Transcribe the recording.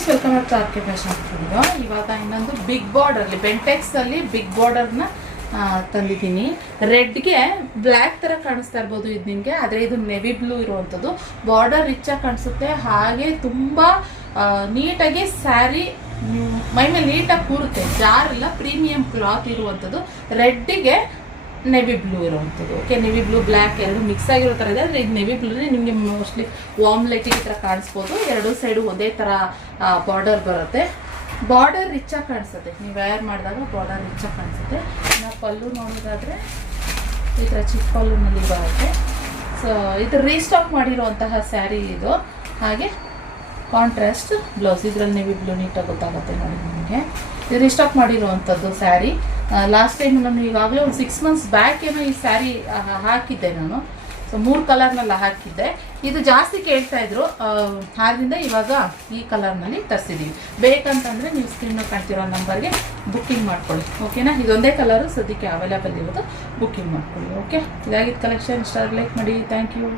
Guys, welcome back to RK fashion studio. ಇವಾಗ ಇನ್ನೊಂದು big ಬಾರ್ಡರ್ಲಿ ಬೆಂಟೆಕ್ಸಲ್ಲಿ big ಬಾರ್ಡರ್ನ ತಂದಿದ್ದೀನಿ. ರೆಡ್ಗೆ ಬ್ಲ್ಯಾಕ್ ಥರ ಕಾಣಿಸ್ತಾ ಇರ್ಬೋದು ಇದು ನಿಮಗೆ, ಆದರೆ ಇದು ನೆವಿ ಬ್ಲೂ ಇರುವಂಥದ್ದು. ಬಾರ್ಡರ್ ರಿಚಾಗಿ ಕಾಣಿಸುತ್ತೆ, ಹಾಗೆ ತುಂಬ ನೀಟಾಗಿ ಸ್ಯಾರಿ ಮೈ ಮೇಲೆ ನೀಟಾಗಿ ಕೂರುತ್ತೆ, ಜಾರಿಲ್ಲ, ಪ್ರೀಮಿಯಂ ಕ್ಲಾತ್ ಇರುವಂಥದ್ದು. ರೆಡ್ಡಿಗೆ ನೆವಿ ಬ್ಲೂ ಇರುವಂಥದ್ದು. ಓಕೆ, ನೆವಿ ಬ್ಲೂ ಬ್ಲ್ಯಾಕ್ ಎರಡು ಮಿಕ್ಸ್ ಆಗಿರೋ ಥರ ಇದೆ. ಆದರೆ ಇದು ನೆವಿ ಬ್ಲೂನೇ ನಿಮಗೆ ಮೋಸ್ಟ್ಲಿ ವಾರ್ಮ್ ಲೈಟಿಗೆ ಈ ಥರ ಕಾಣಿಸ್ಬೋದು. ಎರಡೂ ಸೈಡು ಒಂದೇ ಥರ ಬಾರ್ಡರ್ ಬರುತ್ತೆ. ಬಾರ್ಡರ್ ರಿಚಾಗಿ ಕಾಣಿಸುತ್ತೆ, ನೀವು ವೇರ್ ಮಾಡಿದಾಗ ಬಾರ್ಡರ್ ರಿಚಾಗಿ ಕಾಣಿಸುತ್ತೆ. ನಾವು ಪಲ್ಲು ನೋಡೋದಾದರೆ ಈ ಥರ ಚಿಕ್ಕ ಪಲ್ಲುನಲ್ಲಿ ಬರುತ್ತೆ. ಸೊ ಇದು ರೀಸ್ಟಾಕ್ ಮಾಡಿರುವಂತಹ ಸ್ಯಾರಿ ಇದು. ಹಾಗೆ ಕಾಂಟ್ರಾಸ್ಟ್ ಬ್ಲೌಸ್, ಇದರಲ್ಲಿ ನೆವಿ ಬ್ಲೂ ನೀಟಾಗಿ ಗೊತ್ತಾಗುತ್ತೆ ನೋಡಿ ನಿಮಗೆ. ಇದು ರೀಸ್ಟಾಕ್ ಮಾಡಿರುವಂಥದ್ದು ಸ್ಯಾರಿ. ಲಾಸ್ಟ್ ಟೈಮ್ ನಾನು ಈಗಾಗಲೇ ಒಂದು 6 months ಬ್ಯಾಕ್ ಏನೋ ಈ ಸ್ಯಾರಿ ಹಾಕಿದ್ದೆ ನಾನು. ಸೊ 3 ಕಲರ್ನೆಲ್ಲ ಹಾಕಿದ್ದೆ. ಇದು ಜಾಸ್ತಿ ಕೇಳ್ತಾಯಿದ್ರು, ಆದ್ದರಿಂದ ಇವಾಗ ಈ ಕಲರ್ನಲ್ಲಿ ತರಿಸಿದ್ದೀವಿ. ಬೇಕಂತಂದರೆ ನೀವು ಸ್ಕ್ರೀನ್ ಕಾಣ್ತಿರೋ ನಂಬರ್ಗೆ ಬುಕ್ಕಿಂಗ್ ಮಾಡ್ಕೊಳ್ಳಿ. ಓಕೆನಾ? ಇದೊಂದೇ ಕಲರು ಸದ್ಯಕ್ಕೆ ಅವೈಲೇಬಲ್ ಇರೋದು, ಬುಕ್ಕಿಂಗ್ ಮಾಡ್ಕೊಳ್ಳಿ. ಓಕೆ, ಇದಾಗಿದ್ದು ಕಲೆಕ್ಷನ್. ಇಷ್ಟ ಲೈಕ್ ಮಾಡಿ. Thank you.